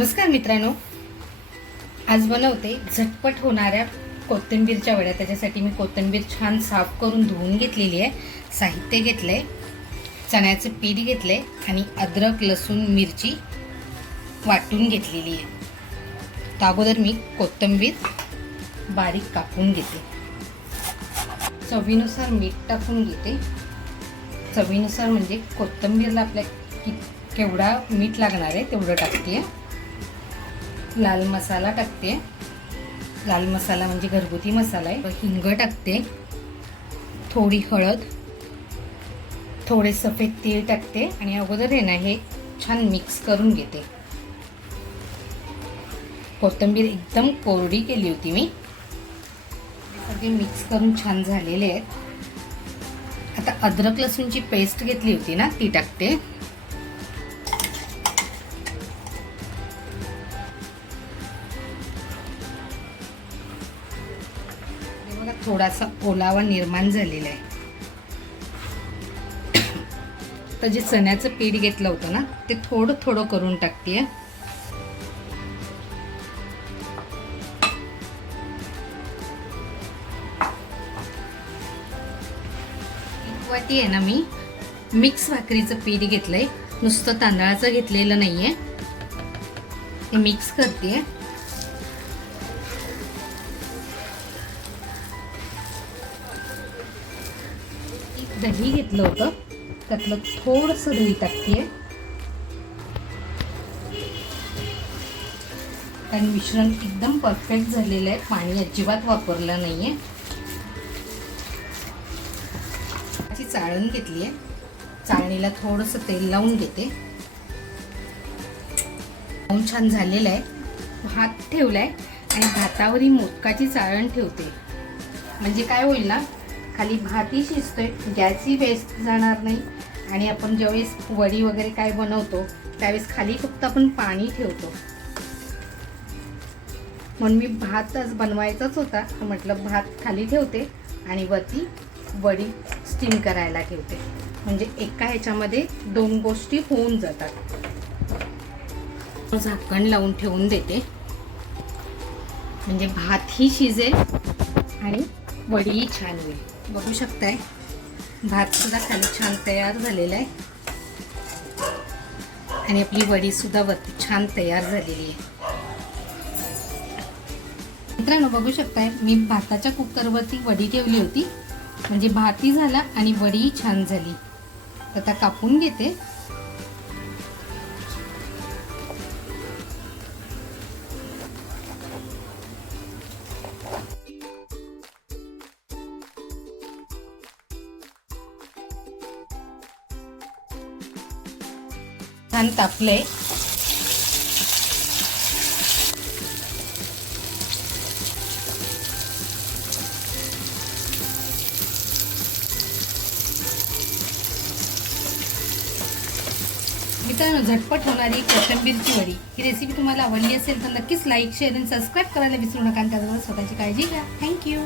नमस्कार मित्रांनो. आज बनवते झटपट होणाऱ्या कोथिंबीरच्या वड्या. त्याच्यासाठी मी कोथिंबीर छान साफ करून धुवून घेतलेली आहे. साहित्य घेतलं आहे चण्याचं पीठ घेतलं आहे आणि अद्रक लसूण मिरची वाटून घेतलेली आहे. तर अगोदर मी कोथिंबीर बारीक कापून घेते. चवीनुसार मीठ टाकून घेते. चवीनुसार म्हणजे कोथिंबीरला आपल्या कि केवढा मीठ लागणार आहे तेवढं टाकते. आहे लाल मसाला टाकते. लाल मसाला म्हणजे घरगुती मसाला आहे. हिंग टाकते. थोडी हळद. थोडे सफेद तीळ टाकते आणि अगोदर आहे ना हे छान मिक्स करून घेते. कोथिंबीर एकदम कोरडी केली होती मी. सगळे मिक्स करून छान झालेले आहेत. आता अद्रक लसूणची पेस्ट घेतली होती ना ती टाकते. बघा थोडासा ओलावा निर्माण झालेला आहे. तर जे चण्याचं पीठ घेतलं होतं ना ते थोडं थोडं करून टाकते वाटी आहे ना मी. मिक्स भाकरीचं पीठ घेतलंय. नुसतं तांदळाचं घेतलेलं नाहीये. मिक्स करते दही घेतलं होतं. त्यातलं थोडंसं दही टाकते आणि मिश्रण एकदम परफेक्ट झालेलं आहे. पाणी अजिबात वापरलं नाहीये. ची चाळण घेतली आहे चाळणीला थोडंसं तेल लावून घेते. लावून छान झालेलं आहे. भात ठेवलाय. आणि भातावरही मोदकाची चाळण ठेवते. म्हणजे काय होईल ना खाली भातही शिजतोय गॅसही वेस्ट जाणार नाही. आणि आपण ज्यावेळेस वडी वगैरे काय बनवतो त्यावेळेस खाली फक्त आपण पाणी ठेवतो. म्हणून मी भातच बनवायचाच होता म्हटलं भात खाली ठेवते आणि वरती वडी स्टीम करायला ठेवते. म्हणजे एका ह्याच्यामध्ये दोन गोष्टी होऊन जातात. झाकण लावून ठेवून देते. म्हणजे भातही शिजेल आणि वडीही छान होईल. बघू शकताय. भात सुद्धा खाली छान तयार झालेला आहे. आणि आपली वडी सुद्धा वरती छान तयार झालेली आहे. मित्रांनो बघू शकताय मी भाताच्या कुकरवरती वडी ठेवली होती. म्हणजे भातही झाला आणि वडीही छान झाली. आता कापून घेते. छान तापलंय. मित्रांनो झटपट होणारी कोथिंबीरची वडी. ही रेसिपी तुम्हाला आवडली असेल तर नक्कीच लाईक शेअर आणि सबस्क्राईब करायला विसरू नका आणि त्याबरोबर स्वतःची काळजी घ्या. थँक्यू